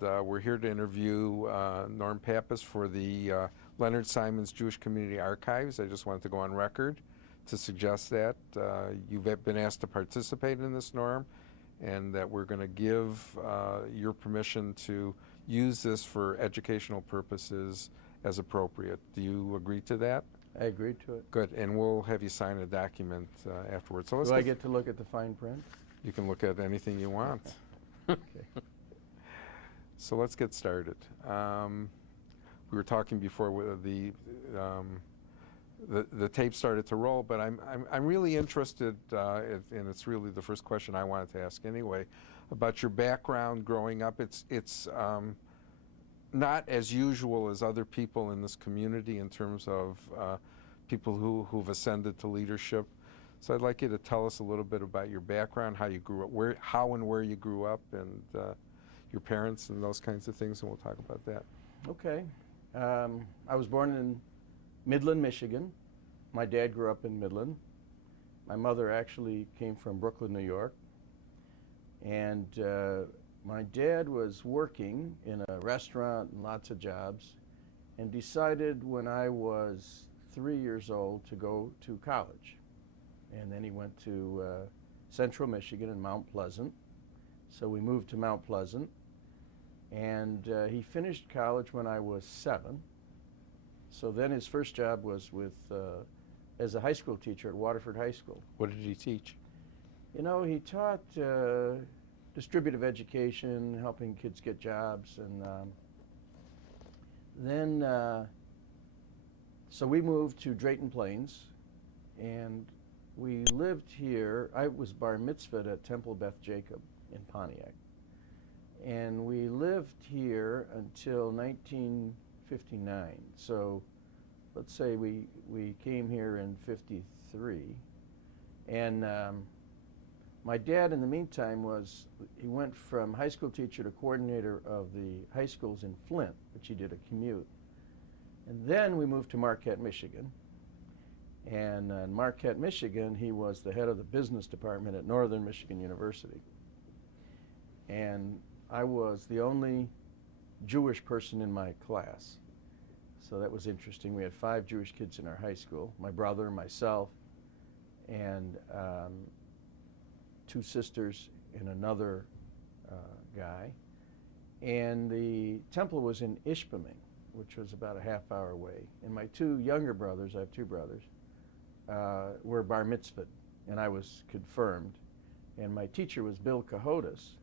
We're here to interview Norm Pappas for the Leonard Simon's Jewish Community Archives. I just wanted to go on record to suggest that you've been asked to participate in this, Norm, and that we're going to give your permission to use this for educational purposes as appropriate. Do you agree to that? I agreed to it. Good, and we'll have you sign a document afterwards. So Do I get to look at the fine print? You can look at anything you want. Okay. So let's get started. We were talking before the tape started to roll, but I'm really interested, and it's really the first question I wanted to ask anyway, about your background growing up. It's not as usual as other people in this community in terms of people who've ascended to leadership. So I'd like you to tell us a little bit about your background, how you grew up, how and where you grew up, and your parents and those kinds of things, and we'll talk about that. Okay. I was born in Midland, Michigan. My dad grew up in Midland. My mother actually came from Brooklyn, New York. And my dad was working in a restaurant and lots of jobs, and decided when I was 3 years old to go to college. And then he went to Central Michigan in Mount Pleasant. So we moved to Mount Pleasant, and he finished college when I was 7. So then his first job was as a high school teacher at Waterford High School. What did he teach? You know, he taught distributive education, helping kids get jobs, and then so we moved to Drayton Plains, and we lived here. I was bar mitzvahed at Temple Beth Jacob in Pontiac. And we lived here until 1959. So let's say we came here in 53. And my dad, in the meantime, he went from high school teacher to coordinator of the high schools in Flint, which he did a commute. And then we moved to Marquette, Michigan. And in Marquette, Michigan, he was the head of the business department at Northern Michigan University. And I was the only Jewish person in my class. So that was interesting. We had 5 Jewish kids in our high school, my brother, myself, and 2 sisters and another guy. And the temple was in Ishpeming, which was about a half-hour away. And my 2 younger brothers, I have 2 brothers, were bar mitzvahed, and I was confirmed. And my teacher was Bill Cahotis.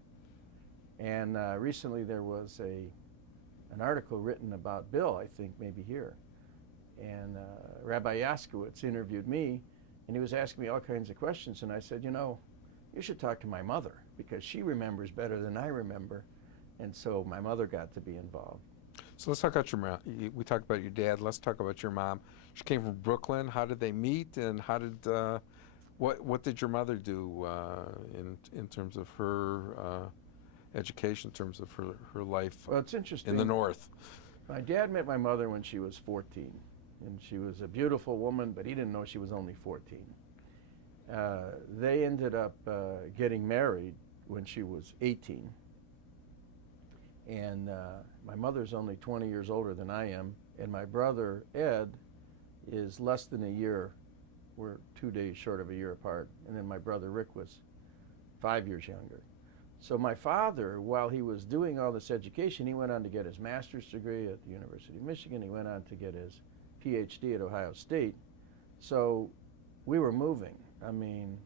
And recently there was an article written about Bill, I think maybe here. And Rabbi Yaskowitz interviewed me, and he was asking me all kinds of questions. And I said, you know, you should talk to my mother, because she remembers better than I remember. And so my mother got to be involved. So let's talk about your mom. We talked about your dad. Let's talk about your mom. She came from Brooklyn. How did they meet, and how did what did your mother do in terms of her education, in terms of her life? Well, it's interesting. In the North. My dad met my mother when she was 14, and she was a beautiful woman, but he didn't know she was only 14. They ended up getting married when she was 18. And my mother's only 20 years older than I am, and my brother, Ed, is less than a year. We're 2 days short of a year apart. And then my brother, Rick, was 5 years younger. So my father, while he was doing all this education, he went on to get his master's degree at the University of Michigan. He went on to get his PhD at Ohio State. So we were moving. I mean,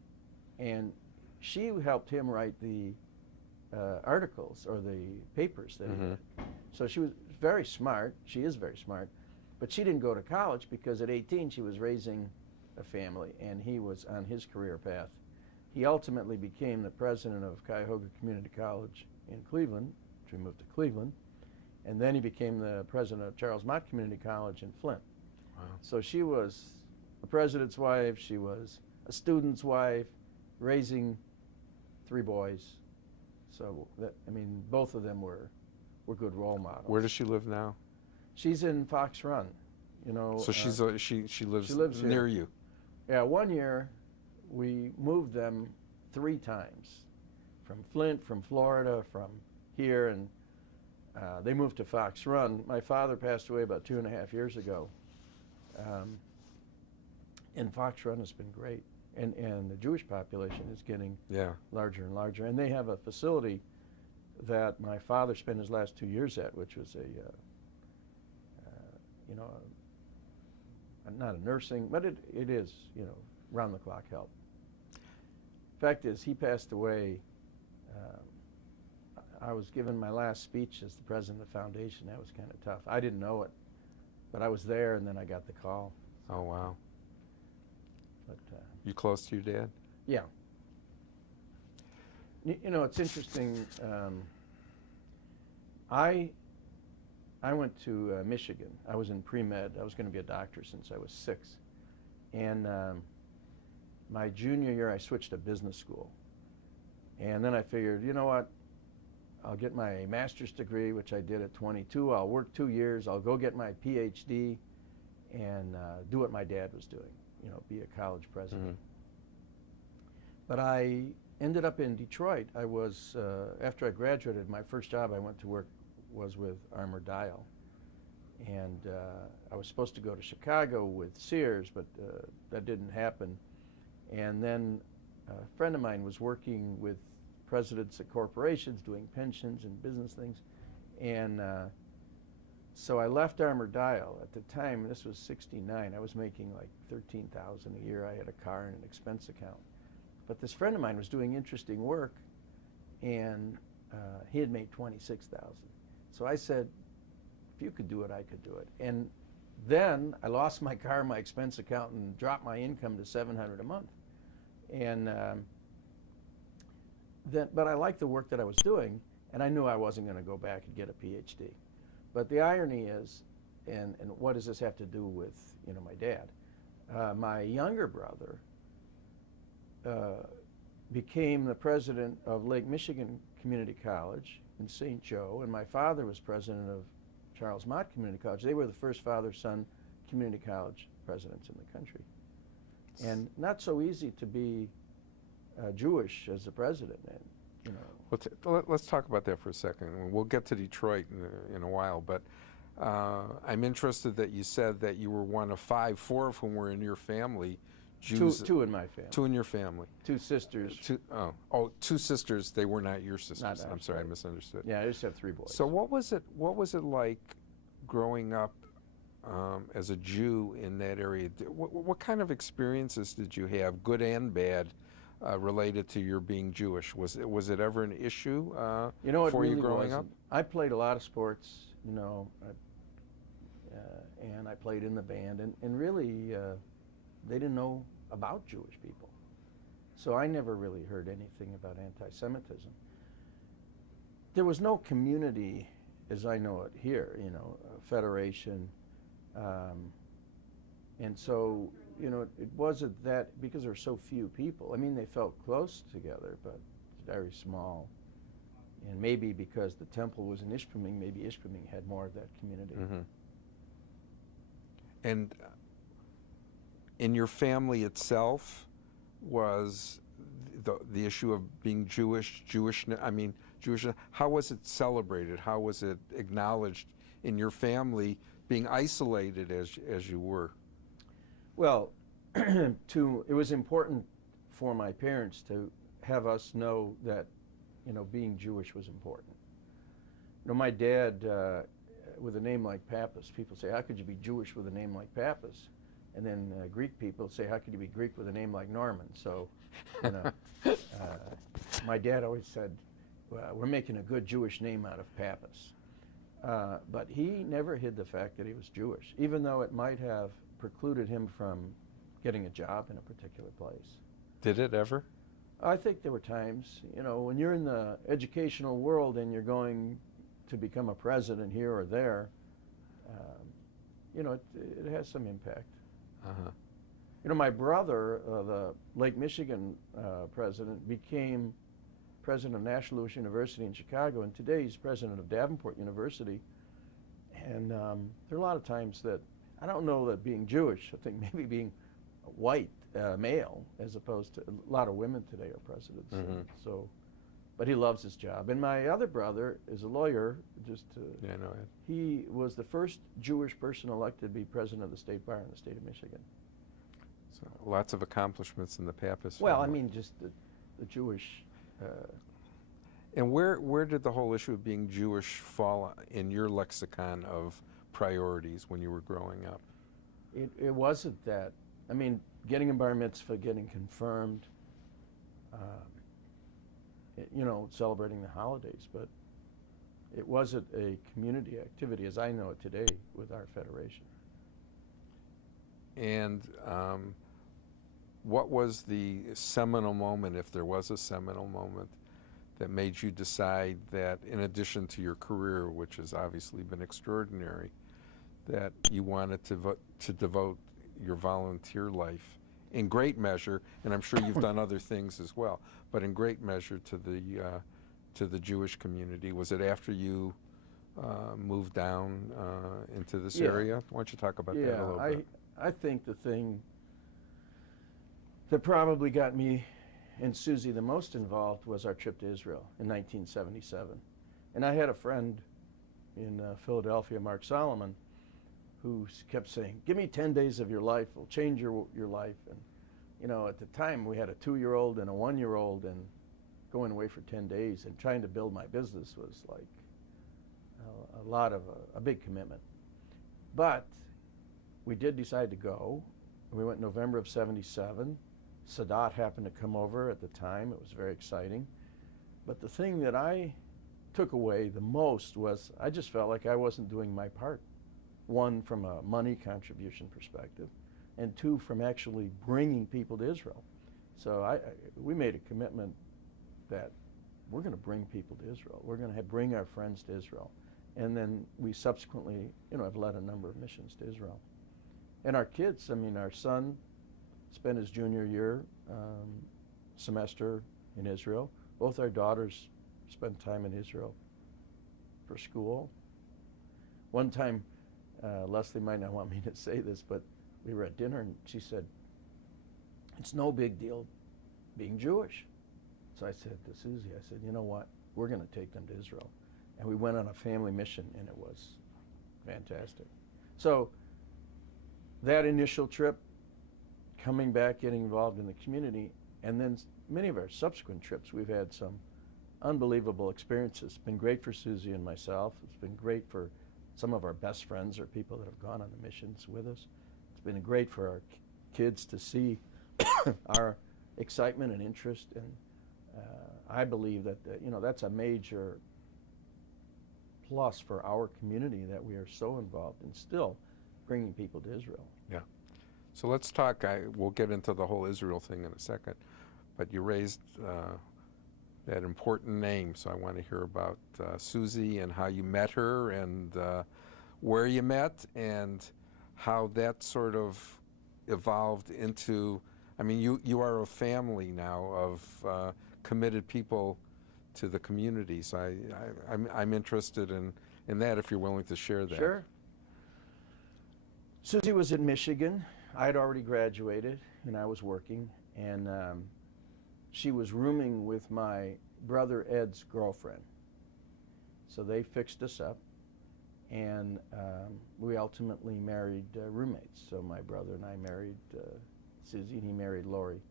and she helped him write the articles or the papers that he did. So she was very smart. She is very smart. But she didn't go to college because at 18 she was raising a family, and he was on his career path. He ultimately became the president of Cuyahoga Community College in Cleveland, which we moved to Cleveland, and then he became the president of Charles Mott Community College in Flint. Wow. So she was a president's wife, she was a student's wife, raising 3 boys. So, I mean, both of them were good role models. Where does she live now? She's in Fox Run, you know. So she lives near you. Yeah, 1 year we moved them 3 times, from Flint, from Florida, from here, and they moved to Fox Run. My father passed away about 2.5 years ago. And Fox Run has been great. And the Jewish population is getting larger and larger. And they have a facility that my father spent his last 2 years at, which was not a nursing, but it is, round-the-clock help. Fact is, he passed away. I was given my last speech as the president of the foundation. That was kind of tough. I didn't know it, but I was there, and then I got the call. Oh, wow. But, you close to your dad? Yeah. It's interesting. I went to Michigan. I was in pre-med. I was going to be a doctor since I was 6. And my junior year, I switched to business school. And then I figured, you know what? I'll get my master's degree, which I did at 22. I'll work 2 years. I'll go get my PhD and do what my dad was doing, be a college president. Mm-hmm. But I ended up in Detroit. I was, after I graduated, my first job I went to work was with Armour Dial. And I was supposed to go to Chicago with Sears, but that didn't happen. And then a friend of mine was working with presidents of corporations doing pensions and business things. And so I left Armour Dial. At the time, this was '69, I was making like $13,000 a year. I had a car and an expense account. But this friend of mine was doing interesting work, and he had made $26,000. So I said, if you could do it, I could do it. And then I lost my car, my expense account, and dropped my income to $700 a month. And but I liked the work that I was doing, and I knew I wasn't going to go back and get a PhD. But the irony is, and what does this have to do with my dad? My younger brother became the president of Lake Michigan Community College in St. Joe, and my father was president of Charles Mott Community College. They were the first father-son community college presidents in the country. And not so easy to be Jewish as a president. And, let's talk about that for a second. We'll get to Detroit in a while, but I'm interested that you said that you were one of 5, 4 of whom were in your family. Jews. Two in my family. 2 in your family. 2 sisters. 2 sisters. They were not your sisters. Not I'm sorry, I misunderstood. Yeah, I just have 3 boys. So what was it like growing up as a Jew in that area? What kind of experiences did you have, good and bad, related to your being Jewish? Was it ever an issue for really you growing up? I played a lot of sports, and I played in the band, and really they didn't know about Jewish people. So I never really heard anything about anti-Semitism. There was no community, as I know it here, federation, and so it wasn't that, because there were so few people. I mean, they felt close together, but very small. And maybe because the temple was in Ishpeming, maybe Ishpeming had more of that community. Mm-hmm. And in your family itself, was the issue of being Jewish, how was it celebrated? How was it acknowledged in your family, being isolated as you were? Well, it was important for my parents to have us know that, being Jewish was important. My dad, with a name like Pappas, people say, how could you be Jewish with a name like Pappas? And then Greek people say, how could you be Greek with a name like Norman? So, my dad always said, well, we're making a good Jewish name out of Pappas. But he never hid the fact that he was Jewish, even though it might have precluded him from getting a job in a particular place. Did it ever? I think there were times, when you're in the educational world and you're going to become a president here or there, it has some impact. Uh-huh. My brother, the Lake Michigan president, became president of National Louis University in Chicago, and today he's president of Davenport University. And there are a lot of times that, I don't know that being Jewish, I think maybe being white, male, as opposed to, a lot of women today are presidents. Mm-hmm. So but he loves his job. And my other brother is a lawyer. Yeah, I know it. He was the first Jewish person elected to be president of the state bar in the state of Michigan. So lots of accomplishments in the Pappas Well, I family. mean, just the Jewish. And where did the whole issue of being Jewish fall in your lexicon of priorities when you were growing up? It wasn't that. I mean, getting a bar mitzvah, getting confirmed, celebrating the holidays, but it wasn't a community activity as I know it today with our federation. And what was the seminal moment, if there was a seminal moment, that made you decide that in addition to your career, which has obviously been extraordinary, that you wanted to devote your volunteer life in great measure, and I'm sure you've done other things as well, but in great measure to the Jewish community? Was it after you moved down into this area? Why don't you talk about that a little bit? I think the thing that probably got me and Susie the most involved was our trip to Israel in 1977. And I had a friend in Philadelphia, Mark Solomon, who kept saying, give me 10 days of your life, it'll change your life. And at the time we had a 2-year-old and a 1-year-old, and going away for 10 days and trying to build my business was like a big commitment. But we did decide to go. We went November of 77. Sadat happened to come over at the time. It was very exciting. But the thing that I took away the most was I just felt like I wasn't doing my part. One, from a money contribution perspective, and two, from actually bringing people to Israel. So we made a commitment that we're going to bring people to Israel. We're going to bring our friends to Israel. And then we subsequently, have led a number of missions to Israel. And our kids, our son spent his junior year semester in Israel. Both our daughters spent time in Israel for school. One time, Leslie might not want me to say this, but we were at dinner and she said, it's no big deal being Jewish. So I said to Susie, I said, you know what, we're going to take them to Israel. And we went on a family mission and it was fantastic. So that initial trip, coming back, getting involved in the community, and then many of our subsequent trips, we've had some unbelievable experiences. It's been great for Susie and myself. It's been great for some of our best friends or people that have gone on the missions with us. It's been great for our kids to see our excitement and interest, and I believe that that's a major plus for our community, that we are so involved in still bringing people to Israel. Yeah. So let's talk, we'll get into the whole Israel thing in a second, but you raised that important name, so I want to hear about Susie and how you met her and where you met and how that sort of evolved into, you are a family now of committed people to the community, so I'm interested in that, if you're willing to share that. Sure. Susie was in Michigan. I had already graduated and I was working, and she was rooming with my brother Ed's girlfriend. So they fixed us up, and we ultimately married roommates. So my brother and I married Susie, and he married Lori.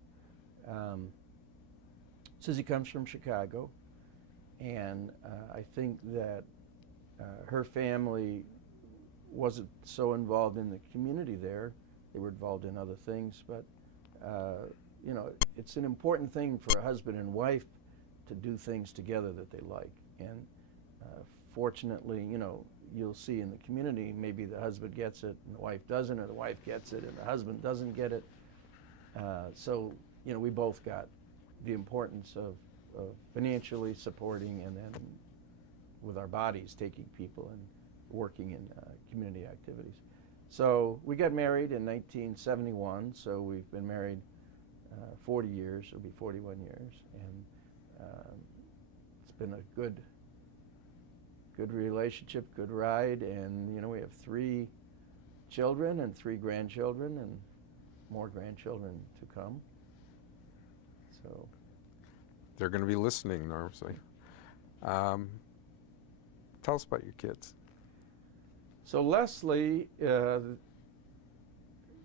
Susie comes from Chicago, and I think that her family wasn't so involved in the community there. They were involved in other things, but it's an important thing for a husband and wife to do things together that they like. And fortunately, you'll see in the community, maybe the husband gets it and the wife doesn't, or the wife gets it and the husband doesn't get it. So we both got the importance of financially supporting, and then with our bodies taking people and working in community activities. So we got married in 1971, so we've been married 40 years, it'll be 41 years, and it's been a good relationship, good ride, and we have 3 children and 3 grandchildren and more grandchildren to come. So They're going to be listening, Norm. So, tell us about your kids. So Leslie,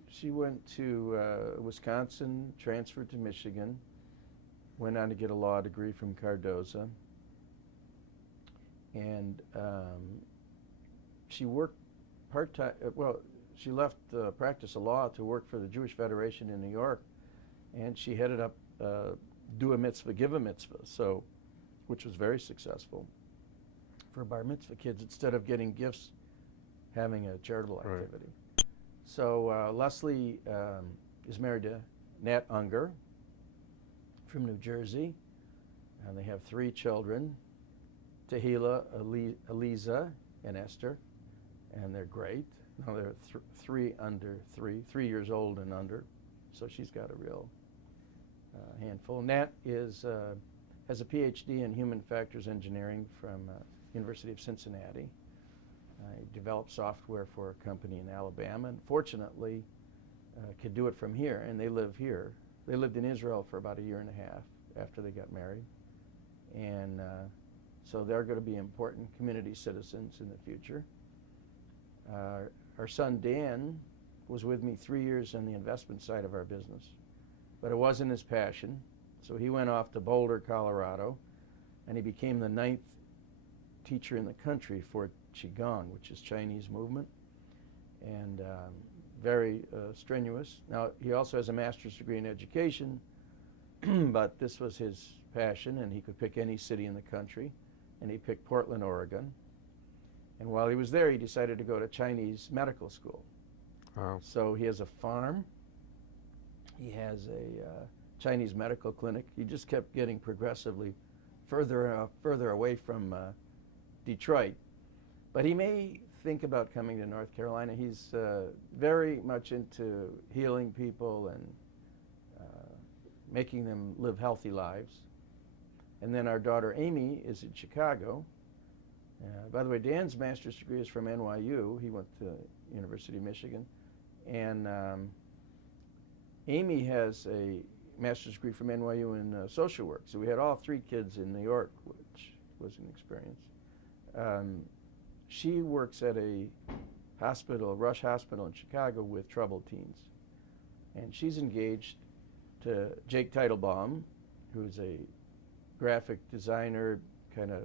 she went to Wisconsin, transferred to Michigan, went on to get a law degree from Cardozo, and she worked part-time. Well, she left practice of law to work for the Jewish Federation in New York, and she headed up Do a Mitzvah, Give a Mitzvah, so, which was very successful for bar mitzvah kids. Instead of getting gifts, having a charitable activity. Right. So Leslie is married to Nat Unger from New Jersey, and they have 3 children, Tehila, Eliza, and Esther, and they're great. Now they're 3 3 years old and under, so she's got a real handful. Nat has a PhD in human factors engineering from University of Cincinnati. I developed software for a company in Alabama, and fortunately could do it from here, and they live here. They lived in Israel for about 1.5 years after they got married, and so they're going to be important community citizens in the future. Our son Dan was with me 3 years on the investment side of our business, but it wasn't his passion, so he went off to Boulder, Colorado, and he became the 9th teacher in the country for Qigong, which is Chinese movement, and very strenuous. Now, he also has a master's degree in education, but this was his passion, and he could pick any city in the country, and he picked Portland, Oregon. And while he was there, he decided to go to Chinese medical school. Wow. So he has a farm. He has a Chinese medical clinic. He just kept getting progressively further away from Detroit. But he may think about coming to North Carolina. He's very much into healing people and making them live healthy lives. And then our daughter Amy is in Chicago. By the way, Dan's master's degree is from NYU. He went to University of Michigan. And Amy has a master's degree from NYU in social work. So we had all 3 kids in New York, which was an experience. She works at a hospital, Rush Hospital in Chicago, with troubled teens. And she's engaged to Jake Teitelbaum, who's a graphic designer, kind of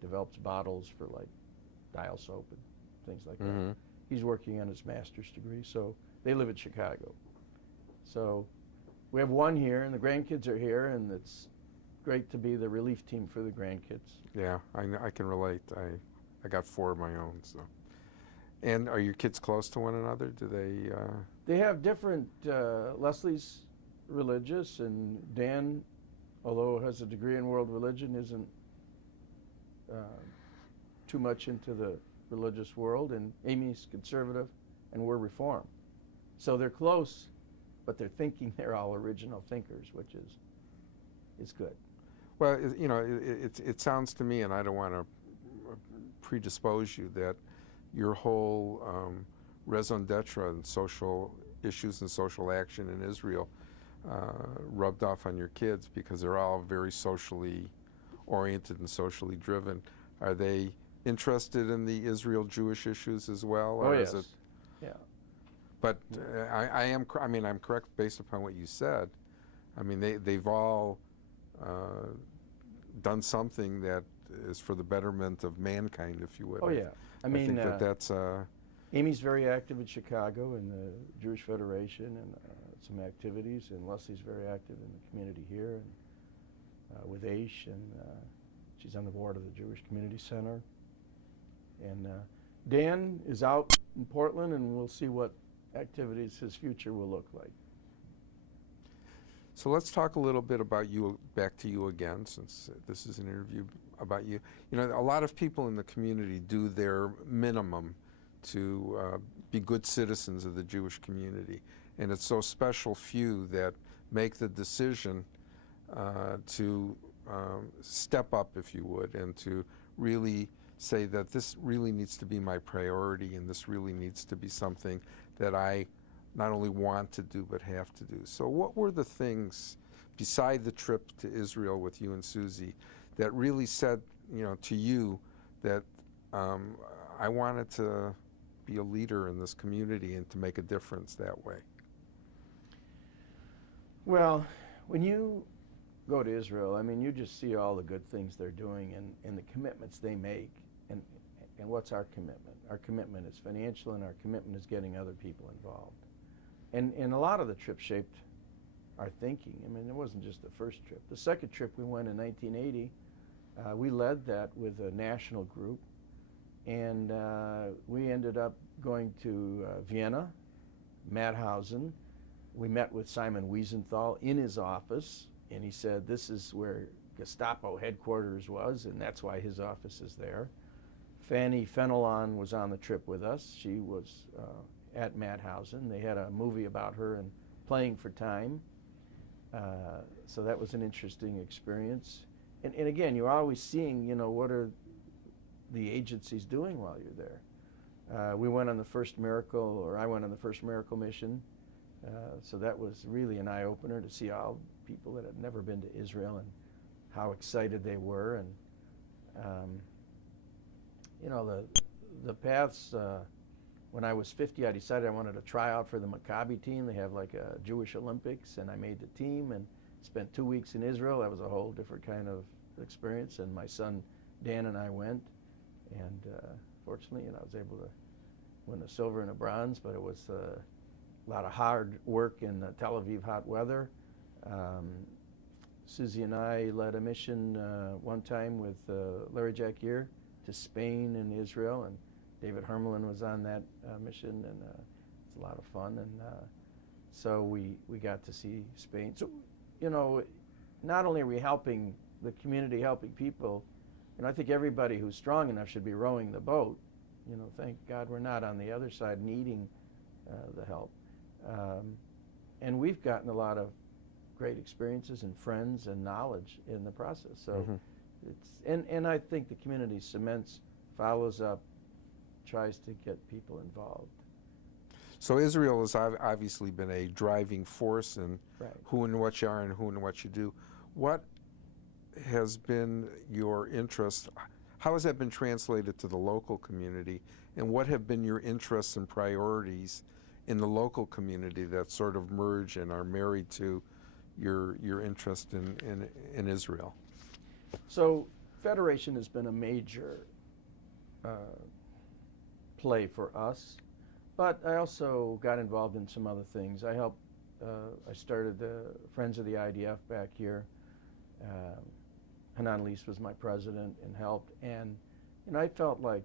develops bottles for like dial soap and things like that. He's working on his master's degree, so they live in Chicago. So we have 1 here, and the grandkids are here, and it's great to be the relief team for the grandkids. Yeah, I can relate. I got 4 of my own. So, and are your kids close to one another? Do they? They have different. Leslie's religious, and Dan, although has a degree in world religion, isn't too much into the religious world. And Amy's conservative, and we're Reform. So they're close, but they're thinking they're all original thinkers, which is good. Well, you know, it sounds to me, and I don't want to predispose you, that your whole raison d'etre and social issues and social action in Israel rubbed off on your kids because they're all very socially oriented and socially driven. Are they interested in the Israel-Jewish issues as well? Or yes. Is it, yeah. But I'm correct based upon what you said. I mean, they've all done something that is for the betterment of mankind, if you would. Oh yeah. I mean, think that's. Amy's very active in Chicago in the Jewish Federation and some activities, and Leslie's very active in the community here and with Aish, and she's on the board of the Jewish Community Center. And Dan is out in Portland, and we'll see what activities his future will look like. So let's talk a little bit about you, back to you again, since this is an interview about you. You know, a lot of people in the community do their minimum to be good citizens of the Jewish community. And it's those special few that make the decision to step up, if you would, and to really say that this really needs to be my priority, and this really needs to be something that I not only want to do but have to do. So what were the things, beside the trip to Israel with you and Susie that really said, to you that I wanted to be a leader in this community and to make a difference that way? Well, when you go to Israel, I mean, you just see all the good things they're doing and the commitments they make. And what's our commitment? Our commitment is financial, and our commitment is getting other people involved. And a lot of the trip shaped our thinking. I mean, it wasn't just the first trip. The second trip we went in 1980, we led that with a national group, and we ended up going to Vienna, Madhausen. We met with Simon Wiesenthal in his office, and he said this is where Gestapo headquarters was, and that's why his office is there. Fanny Fenelon was on the trip with us. She was at Madhausen. They had a movie about her and Playing for Time. So that was an interesting experience. And again, you're always seeing, what are the agencies doing while you're there. We went on the first miracle, or I went on the first miracle mission. So that was really an eye-opener to see all people that had never been to Israel and how excited they were. And the paths, when I was 50, I decided I wanted to try out for the Maccabi Team. They have like a Jewish Olympics, and I made the team and spent 2 weeks in Israel. That was a whole different kind of experience, and my son Dan and I went, and fortunately, I was able to win a silver and a bronze, but it was a lot of hard work in Tel Aviv hot weather. Susie and I led a mission one time with Larry Jacquier to Spain and Israel, and David Hermelin was on that mission, and it's a lot of fun. And so we got to see Spain. So, not only are we helping the community, helping people, I think everybody who's strong enough should be rowing the boat. Thank God we're not on the other side needing the help. And we've gotten a lot of great experiences and friends and knowledge in the process. So and I think the community cements, follows up, tries to get people involved. So Israel has obviously been a driving force in who and what you are and who and what you do. What has been your interest? How has that been translated to the local community? And what have been your interests and priorities in the local community that sort of merge and are married to your interest in Israel? So Federation has been a major play for us, but I also got involved in some other things. I started the Friends of the IDF back here. Hanan Lease was my president and helped, and I felt like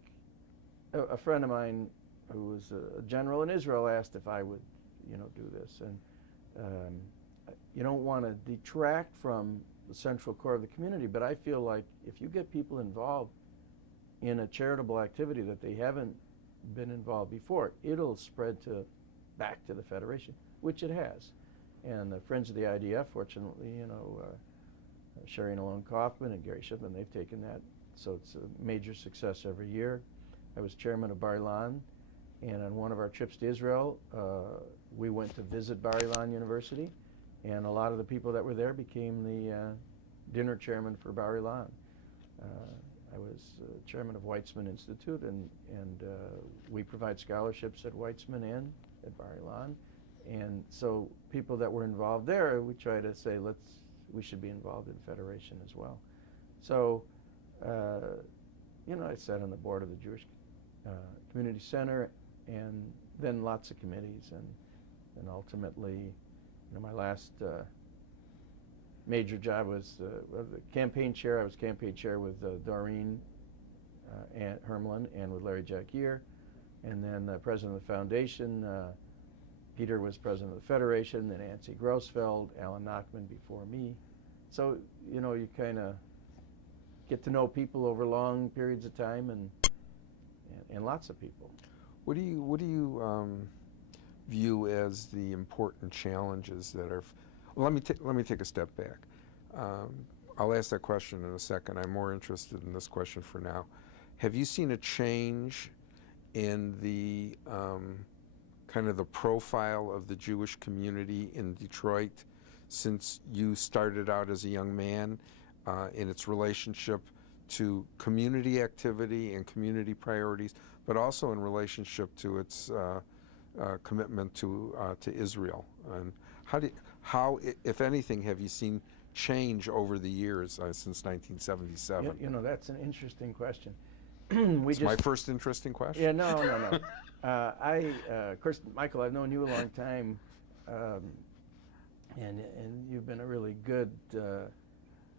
a friend of mine who was a general in Israel asked if I would do this, and you don't want to detract from the central core of the community, but I feel like if you get people involved in a charitable activity that they haven't been involved before, it'll spread back to the Federation, which it has. And the Friends of the IDF, fortunately, Sherry and Alon Kaufman and Gary Shipman, they've taken that. So it's a major success every year. I was chairman of Bar-Ilan, and on one of our trips to Israel, we went to visit Bar-Ilan University, and a lot of the people that were there became the dinner chairman for Bar-Ilan. I was chairman of Weizmann Institute, and we provide scholarships at Weizmann and at Bar-Ilan. And so people that were involved there, we try to say, we should be involved in Federation as well. So, I sat on the board of the Jewish Community Center, and then lots of committees, and ultimately, my last major job was the campaign chair. I was campaign chair with Doreen and Hermelin and with Larry Jacquier, and then president of the foundation. Peter was president of the Federation, then Nancy Grossfeld, Alan Nachman before me. So, you kind of get to know people over long periods of time and lots of people. What do you view as the important challenges that are? Well, let me take a step back. I'll ask that question in a second. I'm more interested in this question for now. Have you seen a change in the kind of the profile of the Jewish community in Detroit since you started out as a young man in its relationship to community activity and community priorities, but also in relationship to its commitment to Israel. And how, if anything, have you seen change over the years since 1977? You know, that's an interesting question. It's my first interesting question. Yeah, no. Of course, Michael, I've known you a long time, and you've been a really good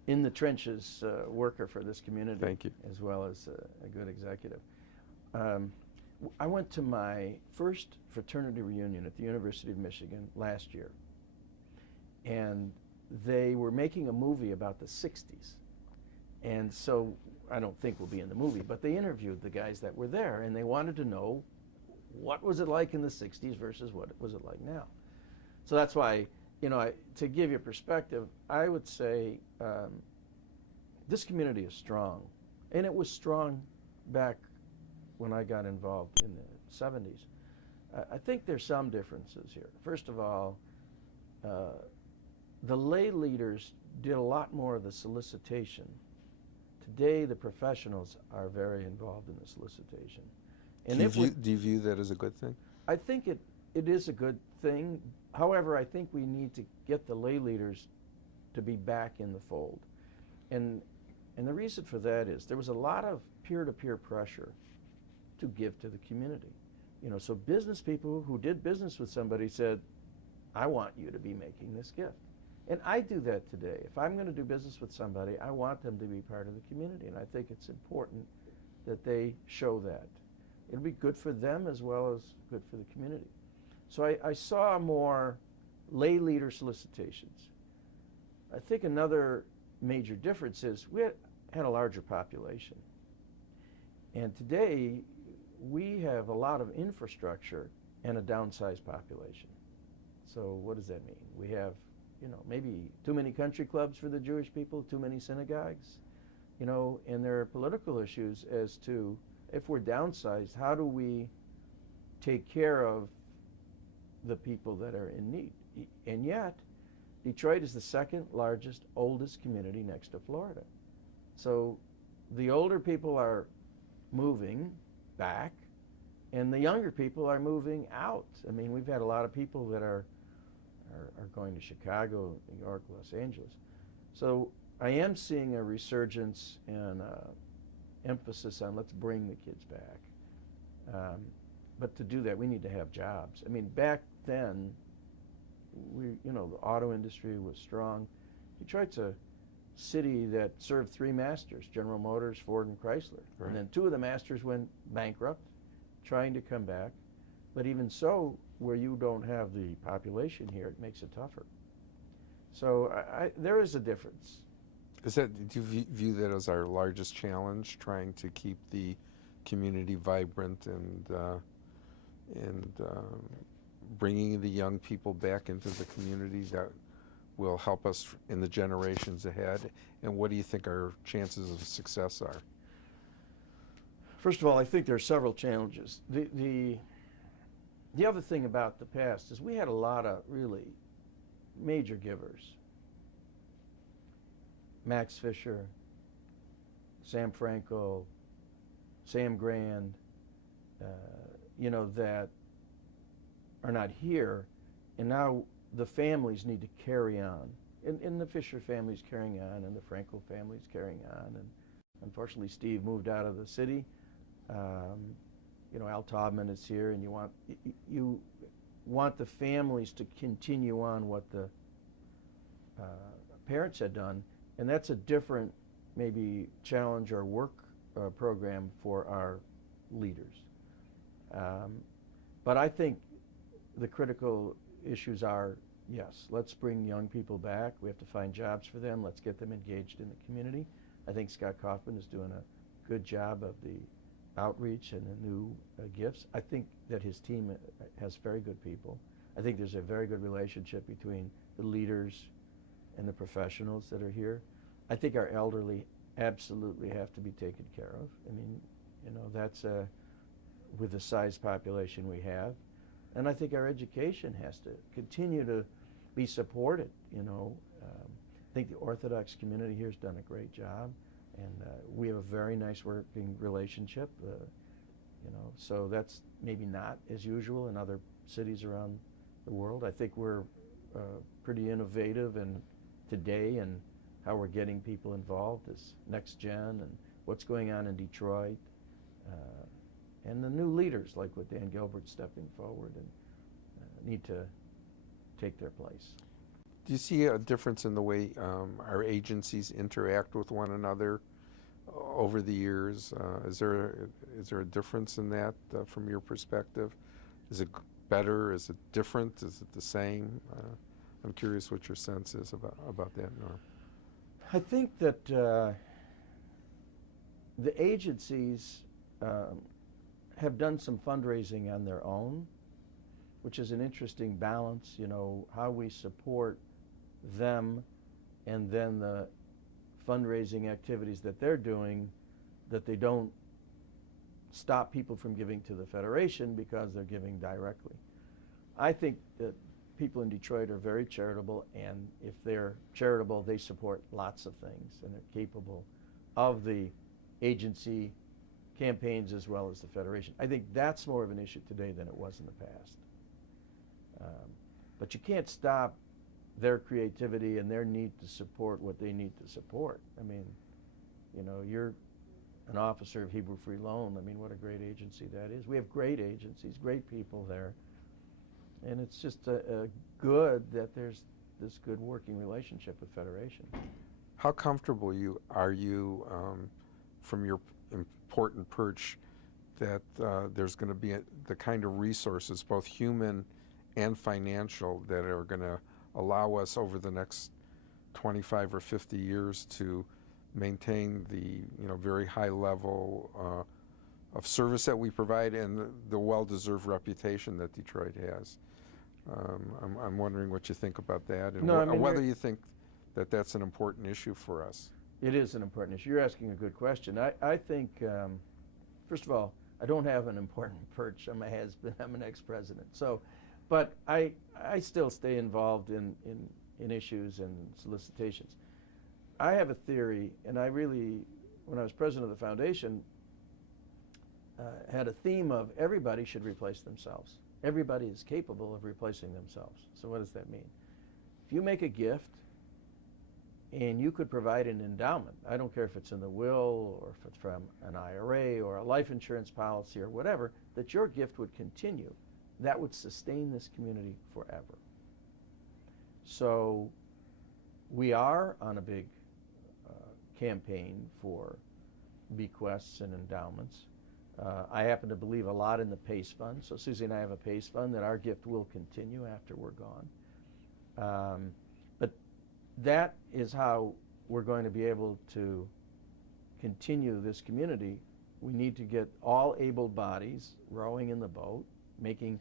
in the trenches worker for this community. Thank you. As well as a good executive. I went to my first fraternity reunion at the University of Michigan last year, and they were making a movie about the 60s. And so I don't think we'll be in the movie, but they interviewed the guys that were there, and they wanted to know what was it like in the 60s versus what was it like now. So that's why, you know, to give you perspective, I would say this community is strong, and it was strong back when I got involved in the 70s. I think there's some differences here. First of all, the lay leaders did a lot more of the solicitation. Today, the professionals are very involved in the solicitation. And do you view that as a good thing? I think it is a good thing. However, I think we need to get the lay leaders to be back in the fold. And the reason for that is there was a lot of peer-to-peer pressure to give to the community. You know, so business people who did business with somebody said, I want you to be making this gift. And I do that today. If I'm going to do business with somebody, I want them to be part of the community, and I think it's important that they show that. It'll be good for them as well as good for the community. So I saw more lay leader solicitations. I think another major difference is we had a larger population. And today, we have a lot of infrastructure and a downsized population. So what does that mean? We have, you know, maybe too many country clubs for the Jewish people, too many synagogues, you know, and there are political issues as to, if we're downsized, how do we take care of the people that are in need? And yet, Detroit is the second largest, oldest community next to Florida. So the older people are moving back, and the younger people are moving out. I mean, we've had a lot of people that are going to Chicago, New York, Los Angeles. So I am seeing a resurgence and emphasis on let's bring the kids back. But to do that, we need to have jobs. I mean, back then, you know, the auto industry was strong. Detroit's a city that served three masters, General Motors, Ford, and Chrysler. Right. And then two of the masters went bankrupt, trying to come back. But even so, where you don't have the population here, it makes it tougher. So there is a difference. Do you view that as our largest challenge, trying to keep the community vibrant and bringing the young people back into the community that will help us in the generations ahead? And what do you think our chances of success are? First of all, I think there are several challenges. The other thing about the past is we had a lot of really major givers. Max Fisher, Sam Frankel, Sam Grand, you know, that are not here, and now the families need to carry on. And the Fisher family's carrying on, and the Frankel family's carrying on, and unfortunately Steve moved out of the city. You know, Al Taubman is here, and you want the families to continue on what the parents had done, and that's a different maybe challenge or work program for our leaders. But I think the critical issues are, yes, let's bring young people back. We have to find jobs for them. Let's get them engaged in the community. I think Scott Kaufman is doing a good job of the outreach and the new gifts. I think that his team has very good people. I think there's a very good relationship between the leaders and the professionals that are here. I think our elderly absolutely have to be taken care of. I mean, you know, that's with the size population we have. And I think our education has to continue to be supported. I think the Orthodox community here has done a great job, and we have a very nice working relationship. So that's maybe not as usual in other cities around the world. I think we're pretty innovative today and how we're getting people involved is next gen and what's going on in Detroit, and the new leaders like with Dan Gilbert stepping forward and need to take their place. Do you see a difference in the way our agencies interact with one another over the years? Is there a difference in that from your perspective? Is it better? Is it different? Is it the same? I'm curious what your sense is about that, Norm. I think that the agencies have done some fundraising on their own, which is an interesting balance, how we support them and then the fundraising activities that they're doing, that they don't stop people from giving to the Federation because they're giving directly. I think that people in Detroit are very charitable, and if they're charitable, they support lots of things, and they're capable of the agency campaigns as well as the Federation. I think that's more of an issue today than it was in the past. But you can't stop their creativity and their need to support what they need to support. I mean, you're an officer of Hebrew Free Loan. I mean, what a great agency that is. We have great agencies, great people there. And it's just good that there's this good working relationship with Federation. How comfortable are you from your important perch that there's going to be the kind of resources, both human and financial, that are going to allow us over the next 25 or 50 years to maintain the very high level of service that we provide and the well-deserved reputation that Detroit has? I'm wondering what you think about that, and whether you think that that's an important issue for us. It is an important issue. You're asking a good question. I think, first of all, I don't have an important perch. I'm a has-been. I'm an ex-president. But I still stay involved in issues and solicitations. I have a theory, and when I was president of the foundation, had a theme of everybody should replace themselves. Everybody is capable of replacing themselves. So what does that mean? If you make a gift and you could provide an endowment, I don't care if it's in the will or if it's from an IRA or a life insurance policy or whatever, that your gift would continue. That would sustain this community forever. So we are on a big campaign for bequests and endowments. I happen to believe a lot in the PACE fund. So Susie and I have a PACE fund that our gift will continue after we're gone. But that is how we're going to be able to continue this community. We need to get all able bodies rowing in the boat, making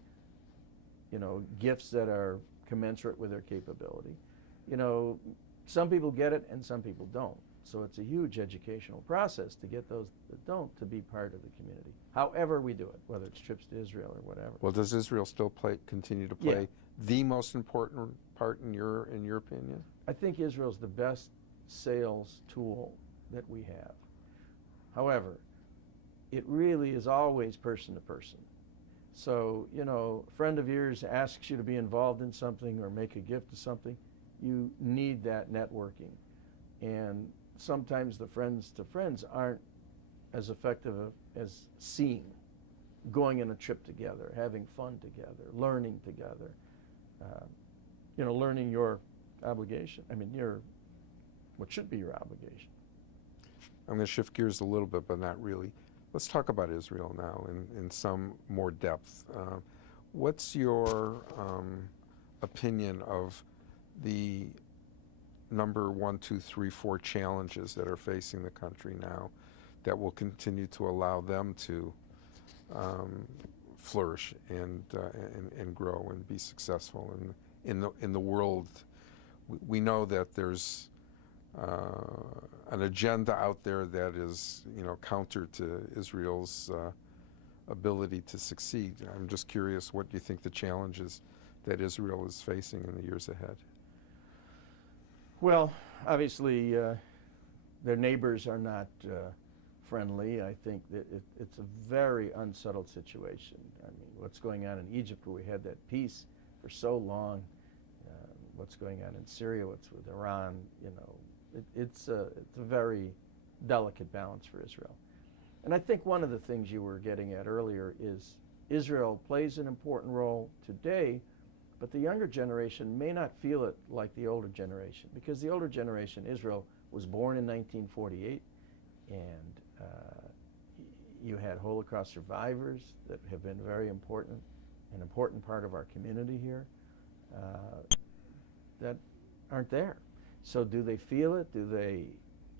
gifts that are commensurate with their capability. Some people get it and some people don't. So it's a huge educational process to get those that don't to be part of the community. However we do it, whether it's trips to Israel or whatever. Well, does Israel still continue to play the most important part in your opinion? I think Israel's the best sales tool that we have. However, it really is always person to person. So, a friend of yours asks you to be involved in something or make a gift to something, you need that networking. And sometimes the friends to friends aren't as effective as seeing, going on a trip together, having fun together, learning together, learning your obligation. I mean, what should be your obligation. I'm going to shift gears a little bit, but not really. Let's talk about Israel now in some more depth. What's your opinion of the number 1, 2, 3, 4 challenges that are facing the country now that will continue to allow them to flourish and grow and be successful in the world? We know that there's an agenda out there that is, counter to Israel's ability to succeed. I'm just curious, what do you think the challenges that Israel is facing in the years ahead? Well, obviously, their neighbors are not friendly. I think that it's a very unsettled situation. I mean, what's going on in Egypt, where we had that peace for so long, what's going on in Syria, what's with Iran, you know, it's a very delicate balance for Israel. And I think one of the things you were getting at earlier is Israel plays an important role today, but the younger generation may not feel it like the older generation, because the older generation, Israel, was born in 1948, and you had Holocaust survivors that have been very important, an important part of our community here, that aren't there. So do they feel it? Do they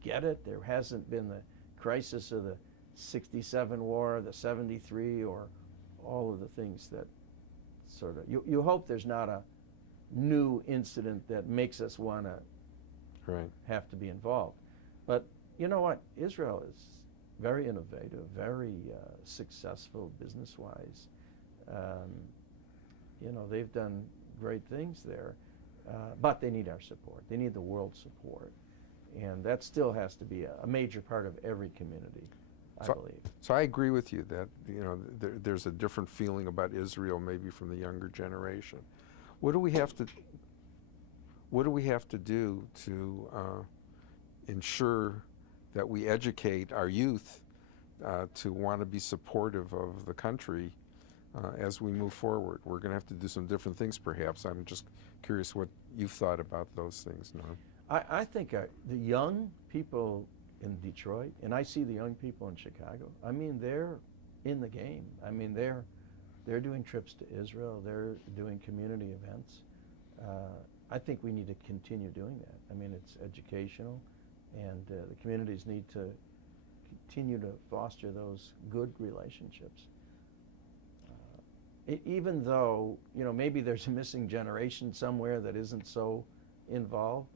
get it? There hasn't been the crisis of the 67 war, the 73, or all of the things that sort of, you hope there's not a new incident that makes us want to have to be involved. But you know what? Israel is very innovative, very successful business-wise. You know, they've done great things there, but they need our support. They need the world's support. And that still has to be a major part of every community, I believe. So I agree with you that, you know, there's a different feeling about Israel maybe from the younger generation. What do we have to do to ensure that we educate our youth to want to be supportive of the country as we move forward? We're going to have to do some different things, perhaps. I'm just curious what you've thought about those things, Norm. I think the young people in Detroit, and I see the young people in Chicago, I mean, they're in the game. I mean, they're doing trips to Israel. They're doing community events. I think we need to continue doing that. I mean, it's educational, and the communities need to continue to foster those good relationships. Even though, you know, maybe there's a missing generation somewhere that isn't so involved,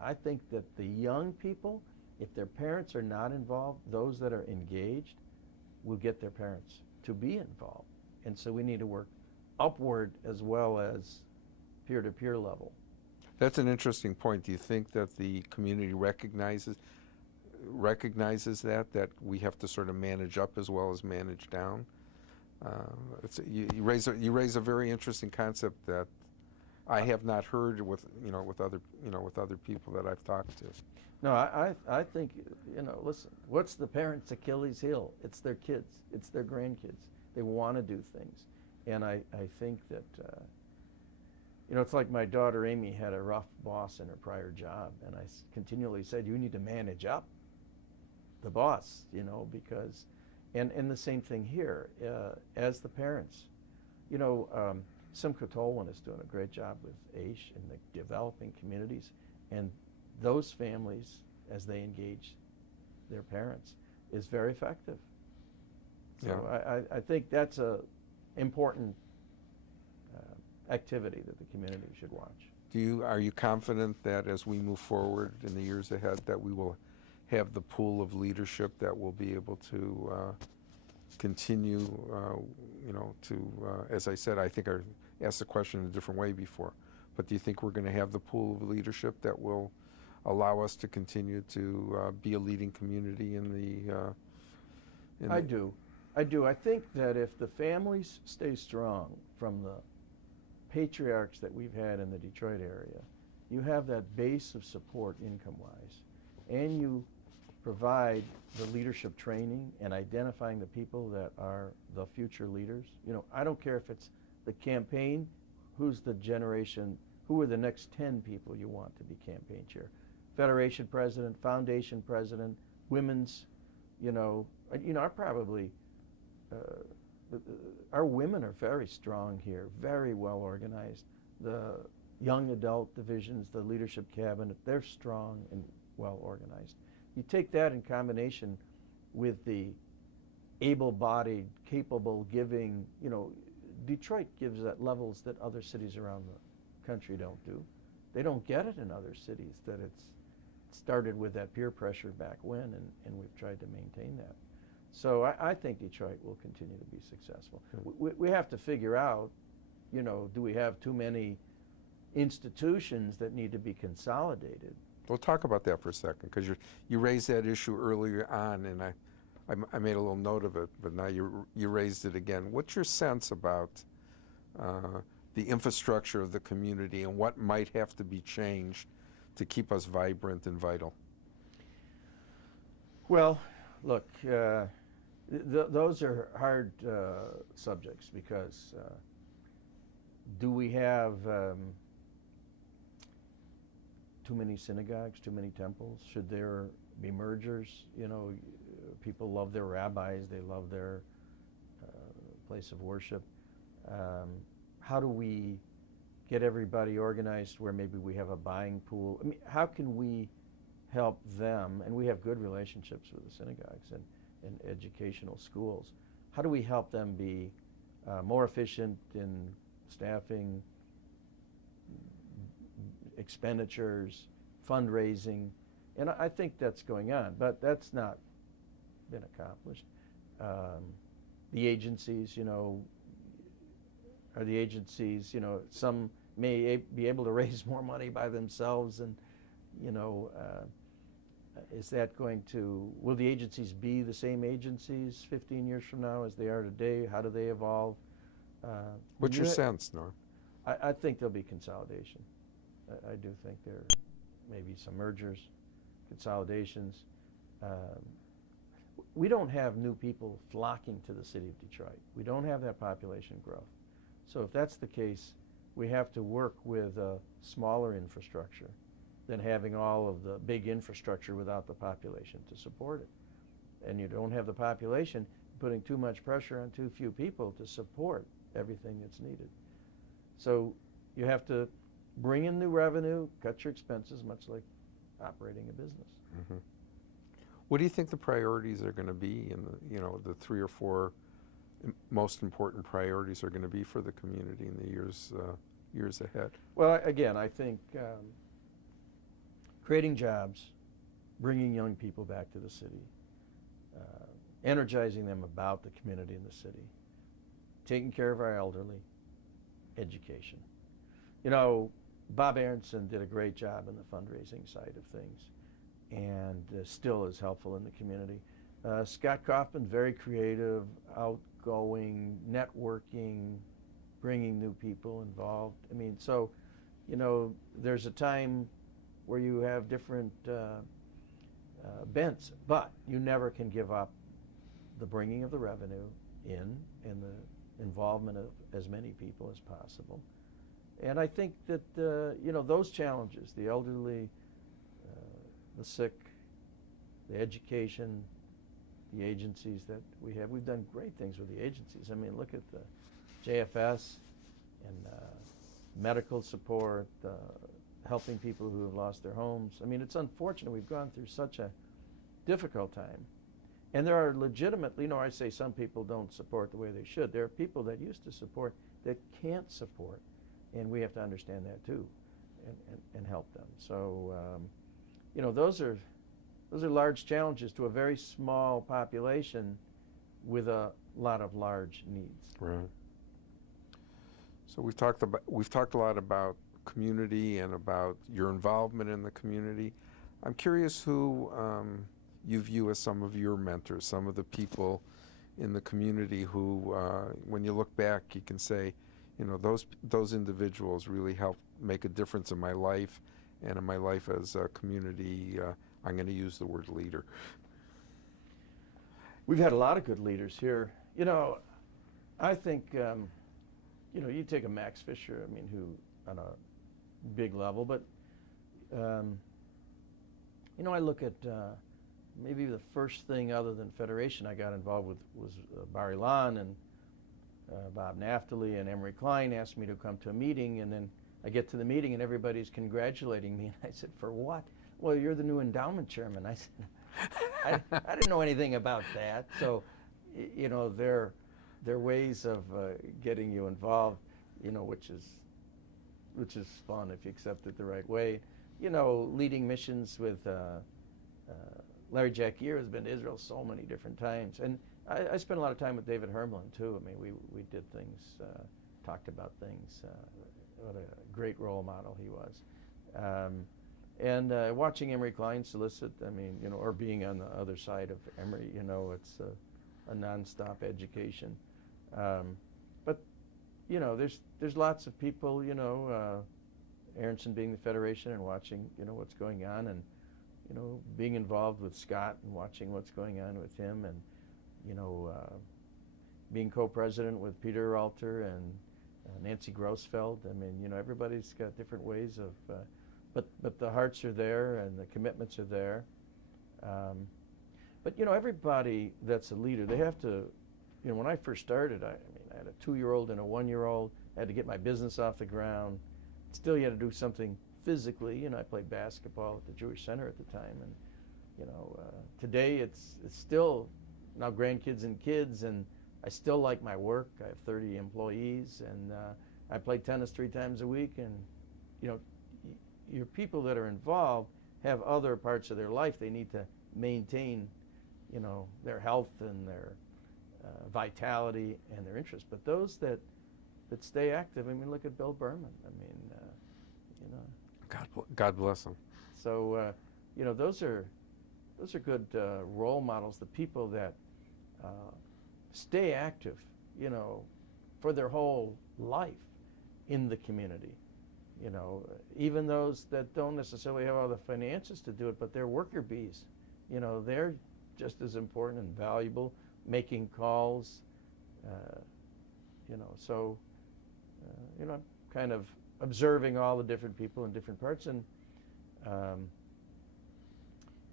I think that the young people, if their parents are not involved, those that are engaged will get their parents to be involved. And so we need to work upward as well as peer-to-peer level. That's an interesting point. Do you think that the community recognizes that we have to sort of manage up as well as manage down? You raise a very interesting concept that I have not heard with other people that I've talked to. No, I think, you know, listen, what's the parents' Achilles heel? It's their kids. It's their grandkids. They want to do things. And I think that, you know, it's like my daughter Amy had a rough boss in her prior job, and I continually said, you need to manage up the boss, you know, because, and the same thing here, as the parents. You know, Simcha Tolwyn is doing a great job with Aish in the developing communities, and those families, as they engage their parents, is very effective. So yeah. I think that's a important activity that the community should watch. Are you confident that as we move forward in the years ahead that we will have the pool of leadership that will be able to continue, you know, as I said, I think I asked the question in a different way before, but do you think we're going to have the pool of leadership that will allow us to continue to be a leading community in the... I do. I think that if the families stay strong from the patriarchs that we've had in the Detroit area, you have that base of support income-wise, and you provide the leadership training and identifying the people that are the future leaders. You know, I don't care if it's the campaign, who's the generation, who are the next 10 people you want to be campaign chair. Federation president, foundation president, women's, you know, I probably, our women are very strong here, very well organized. The young adult divisions, the leadership cabinet, they're strong and well organized. You take that in combination with the able-bodied, capable, giving, you know, Detroit gives at levels that other cities around the country don't do. They don't get it in other cities, that it's started with that peer pressure back when, and we've tried to maintain that. So I think Detroit will continue to be successful. We have to figure out, you know, do we have too many institutions that need to be consolidated. We'll talk about that for a second, because you raised that issue earlier on, and I made a little note of it, but now you raised it again. What's your sense about the infrastructure of the community and what might have to be changed to keep us vibrant and vital? Well, look, those are hard subjects, because do we have too many synagogues, too many temples? Should there be mergers? You know, people love their rabbis, they love their place of worship. How do we get everybody organized where maybe we have a buying pool? I mean, how can we help them? And we have good relationships with the synagogues and educational schools. How do we help them be more efficient in staffing, expenditures, fundraising? And I think that's going on, but that's not been accomplished. The agencies, you know, are the agencies, you know, some may be able to raise more money by themselves, and, you know, is that going to, will the agencies be the same agencies 15 years from now as they are today? How do they evolve? What's your sense, Norm? I think there'll be consolidation. I do think there may be some mergers, consolidations. We don't have new people flocking to the city of Detroit. We don't have that population growth. So if that's the case, we have to work with a smaller infrastructure than having all of the big infrastructure without the population to support it. And you don't have the population putting too much pressure on too few people to support everything that's needed. So you have to bring in new revenue, cut your expenses, much like operating a business. Mm-hmm. What do you think the priorities are going to be in the, you know, the 3 or 4 most important priorities are going to be for the community in the years ahead? Well, again, I think creating jobs, bringing young people back to the city, energizing them about the community and the city, taking care of our elderly, education. You know, Bob Aronson did a great job in the fundraising side of things, and still is helpful in the community. Scott Kaufman, very creative, outgoing, networking, bringing new people involved. I mean, so, you know, there's a time where you have different bents, but you never can give up the bringing of the revenue in and the involvement of as many people as possible. And I think that, you know, those challenges, the elderly, the sick, the education, the agencies that we have, we've done great things with the agencies. I mean, look at the JFS and medical support, helping people who have lost their homes. I mean, it's unfortunate we've gone through such a difficult time. And there are legitimately, you know, I say some people don't support the way they should. There are people that used to support that can't support, and we have to understand that too, and help them. So, you know, those are large challenges to a very small population with a lot of large needs. Right. So we've talked a lot about community and about your involvement in the community. I'm curious who you view as some of your mentors, some of the people in the community who, when you look back, you can say, you know, those individuals really helped make a difference in my life and in my life as a community. I'm going to use the word leader. We've had a lot of good leaders here. You know, I think, you know, you take a Max Fisher, I mean, who on a big level, but, you know, I look at maybe the first thing other than Federation I got involved with was Bar-Ilan, and Bob Naftali and Emery Klein asked me to come to a meeting, and then I get to the meeting and everybody's congratulating me, and I said, for what? Well, you're the new endowment chairman. I said, I didn't know anything about that. So, you know, there are ways of getting you involved, you know, which is fun if you accept it the right way. You know, leading missions with Larry Jacquier has been to Israel so many different times, and I spent a lot of time with David Hermelin too. I mean, we did things, talked about things what a great role model he was. And watching Emory Klein solicit, I mean, you know, or being on the other side of Emory, you know, it's a nonstop education. But, you know, there's lots of people, you know, Aronson being the Federation and watching, you know, what's going on, and, you know, being involved with Scott and watching what's going on with him, and, you know, being co-president with Peter Alter and Nancy Grossfeld. I mean, you know, everybody's got different ways of, but the hearts are there and the commitments are there. But, you know, everybody that's a leader, they have to, you know, when I first started, I mean, I had a 2-year-old and a 1-year-old. I had to get my business off the ground. Still, you had to do something physically. You know, I played basketball at the Jewish Center at the time, and, you know, today it's still now grandkids and kids, and I still like my work. I have 30 employees, and I play tennis 3 times a week, and, you know, your people that are involved have other parts of their life they need to maintain, you know, their health and their vitality and their interest. But those that stay active, I mean, look at Bill Berman. I mean, you know. God bless him. So, you know, those are good role models, the people that stay active, you know, for their whole life in the community. You know, even those that don't necessarily have all the finances to do it, but they're worker bees. You know, they're just as important and valuable, making calls, you know, so, you know, kind of observing all the different people in different parts, and,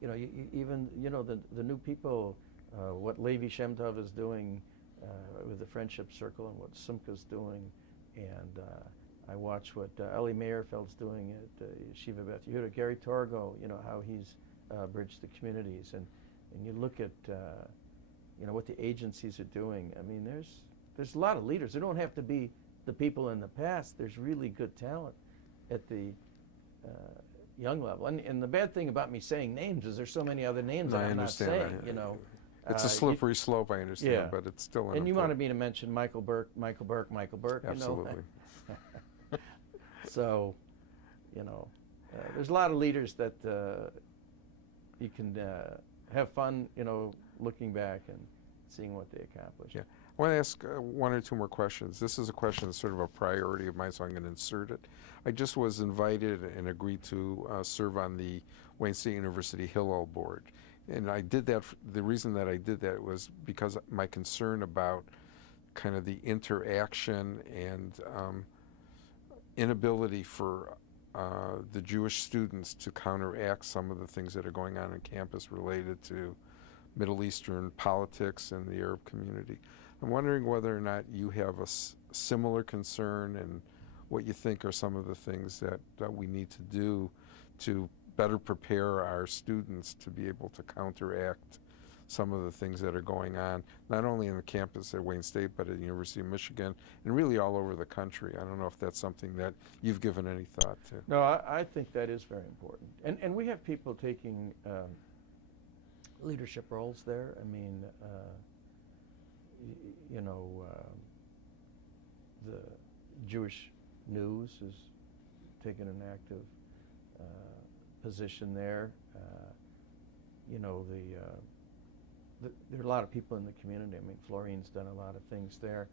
you know, even, you know, the new people, what Levi Shem Tov is doing with the Friendship Circle and what Simcha's doing, and I watch what Eli Meyerfeld's doing at Yeshiva Beth Yehuda, Gary Torgo, you know, how he's bridged the communities, and you look at, you know, what the agencies are doing. I mean, there's a lot of leaders. They don't have to be the people in the past. There's really good talent at the young level. And the bad thing about me saying names is there's so many other names that I'm not saying, you know. It's a slippery slope, I understand, yeah. but it's still an And you wanted me to mention Michael Burke, Absolutely. you know. So, you know, there's a lot of leaders that you can have fun, you know, looking back and seeing what they accomplished. Yeah. I want to ask 1 or 2 more questions. This is a question that's sort of a priority of mine, so I'm going to insert it. I just was invited and agreed to serve on the Wayne State University Hillel board. And I did that, the reason that I did that was because my concern about kind of the interaction and inability for the Jewish students to counteract some of the things that are going on campus related to Middle Eastern politics and the Arab community. I'm wondering whether or not you have a similar concern, and what you think are some of the things that we need to do to better prepare our students to be able to counteract some of the things that are going on, not only in the campus at Wayne State, but at the University of Michigan, and really all over the country. I don't know if that's something that you've given any thought to. No, I think that is very important. And we have people taking leadership roles there. I mean, you know, the Jewish News has taken an active position there. You know, there are a lot of people in the community. I mean, Florian's done a lot of things there.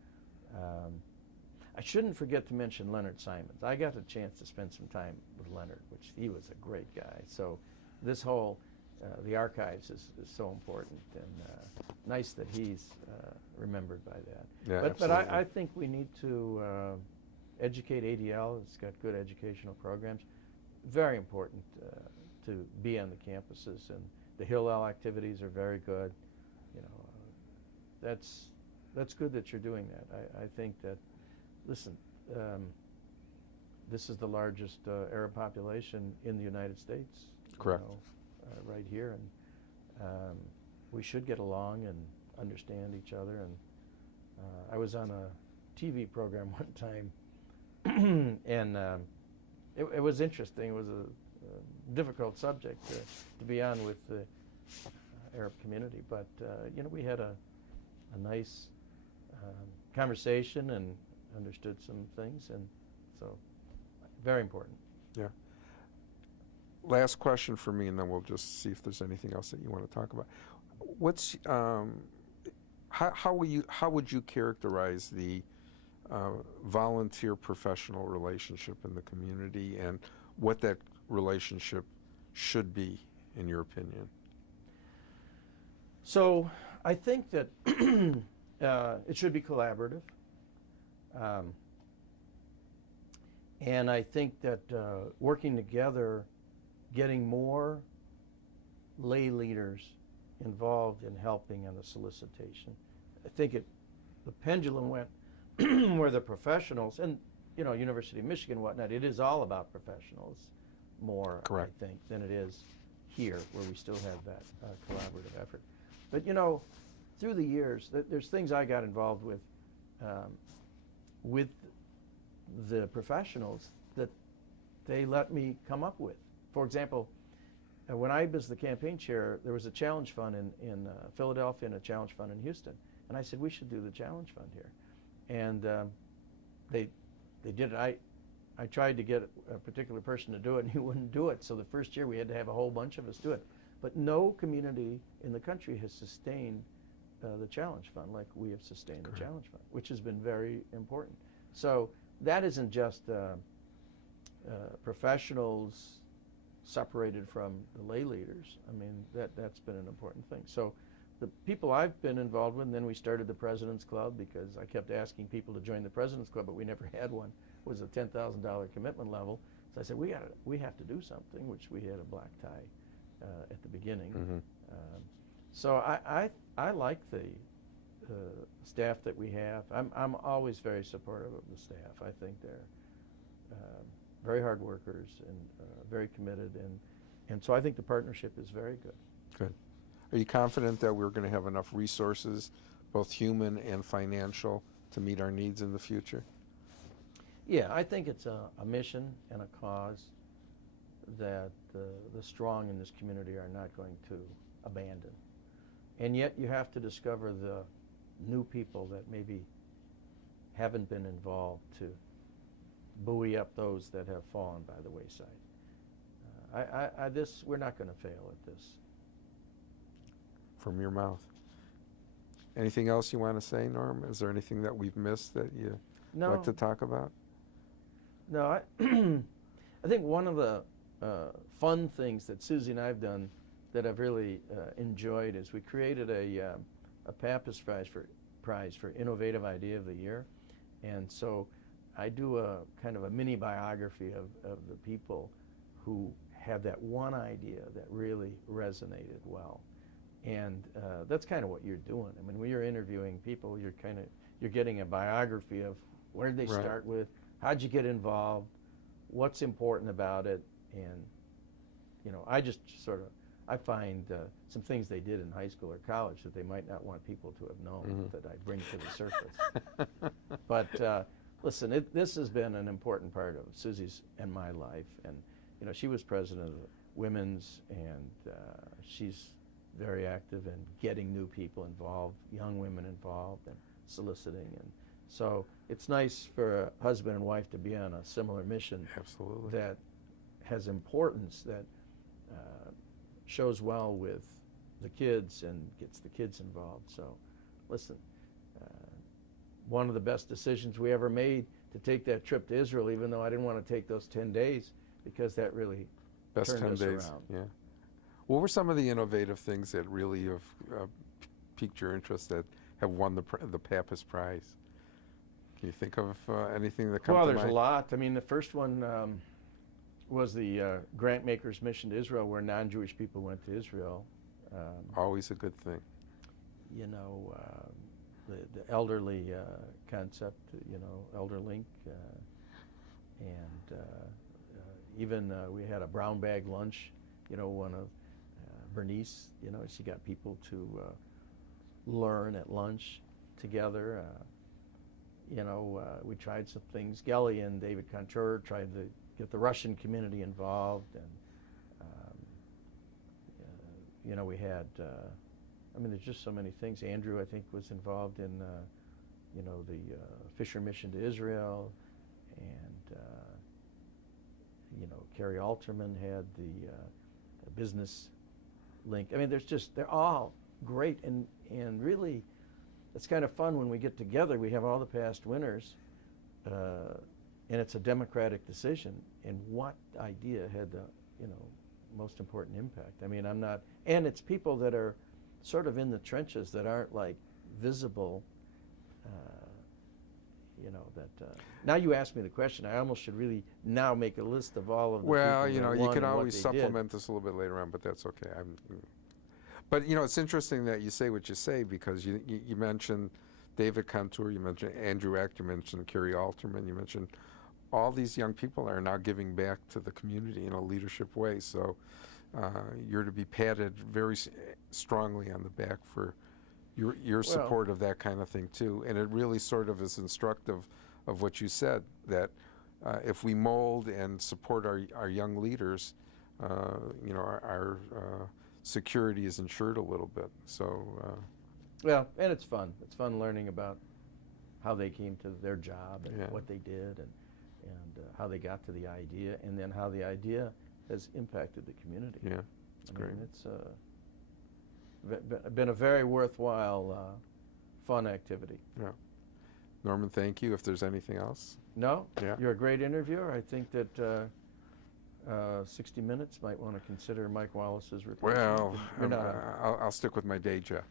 I shouldn't forget to mention Leonard Simons. I got a chance to spend some time with Leonard, which he was a great guy. So this whole, the archives is so important, and nice that he's remembered by that. Yeah, but I think we need to educate ADL. It's got good educational programs. Very important to be on the campuses, and the Hillel activities are very good. You know, that's good that you're doing that. I think that, listen, this is the largest Arab population in the United States. Correct. You know, right here, and we should get along and understand each other. And I was on a TV program one time, and it was interesting. It was a difficult subject to be on with the Arab community, but you know, we had a nice conversation and understood some things, and so Very important. Yeah. Last question for me, and then we'll just see if there's anything else that you want to talk about. What's how would you characterize the volunteer professional relationship in the community, and what that relationship should be, in your opinion? So I think that it should be collaborative. And I think that working together, getting more lay leaders involved in helping on the solicitation. I think the pendulum went where the professionals, and University of Michigan and whatnot, it is all about professionals more, Correct. I think, than it is here, where we still have that collaborative effort. But through the years, there's things I got involved with the professionals that they let me come up with. For example, when I was the campaign chair, there was a challenge fund in Philadelphia and a challenge fund in Houston. And I said, we should do the challenge fund here. And they did it. I tried to get a particular person to do it, and he wouldn't do it. So the first year we had to have a whole bunch of us do it. But no community in the country has sustained the challenge fund like we have sustained the challenge fund, which has been very important. So that isn't just professionals separated from the lay leaders. I mean, that's been an important thing. So the people I've been involved with, and then we started the President's Club, because I kept asking people to join the President's Club, but we never had one. It was a $10,000 commitment level. So I said, we have to do something, which we had a black tie at the beginning. Mm-hmm. So I like the staff that we have. I'm always very supportive of the staff. I think they're very hard workers and very committed, and so I think the partnership is very good. Good. Are you confident that we're going to have enough resources, both human and financial, to meet our needs in the future? Yeah, I think it's a mission and a cause that the strong in this community are not going to abandon. And yet you have to discover the new people that maybe haven't been involved to buoy up those that have fallen by the wayside. We're not going to fail at this. From your mouth. Anything else you want to say, Norm? Is there anything that we've missed that you like to talk about? No, I think one of the fun things that Susie and I have done that I've really enjoyed is we created a Pappas Prize for Innovative Idea of the Year. And so I do a kind of a mini biography of the people who had that one idea that really resonated well. And that's kind of what you're doing. I mean, when you're interviewing people, you're getting a biography of where did they start with, how'd you get involved, what's important about it, and I find some things they did in high school or college that they might not want people to have known that I bring to the surface. But listen, this has been an important part of Susie's and my life, and she was president of the Women's, and she's very active in getting new people involved, young women involved, and soliciting. And so it's nice for a husband and wife to be on a similar mission. Absolutely. That has importance, that shows well with the kids and gets the kids involved. So listen, one of the best decisions we ever made to take that trip to Israel, even though I didn't want to take those 10 days, because that really turned us around. Yeah. What were some of the innovative things that really have piqued your interest, that have won the Pappas Prize? Can you think of anything that comes to mind? Well, there's a lot. I mean, the first one was the Grant Makers Mission to Israel, where non-Jewish people went to Israel. Always a good thing. The elderly concept, ElderLink, and even we had a brown bag lunch. One of Bernice, she got people to learn at lunch together. We tried some things. Gelly and David Contour tried to get the Russian community involved, and we had. There's just so many things. Andrew, I think, was involved in the Fisher Mission to Israel, and Carrie Alterman had the business link. I mean, they're all great, and really, it's kind of fun when we get together. We have all the past winners, and it's a democratic decision. And what idea had the most important impact? I mean, and it's people that are sort of in the trenches that aren't like visible. Now you asked me the question. I almost should really now make a list of all of the Well, people that you won can and what always they supplement this a little bit later on, but that's okay. But it's interesting that you say what you say, because you mentioned David Contour, you mentioned Andrew Eck, you mentioned Carrie Alterman, you mentioned all these young people are now giving back to the community in a leadership way. So you're to be patted very strongly on the back for your support of that kind of thing too. And it really sort of is instructive of what you said, that if we mold and support our young leaders, our security is ensured a little bit. So well, and it's fun. It's fun learning about how they came to their job and what they did, and how they got to the idea, and then how the idea has impacted the community. Yeah, it's great. It's been a very worthwhile, fun activity. Yeah. Norman, thank you. If there's anything else. No? Yeah. You're a great interviewer. I think that 60 Minutes might want to consider Mike Wallace's replacement. Well, I'll stick with my day job.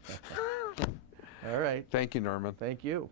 All right. Thank you, Norman. Thank you.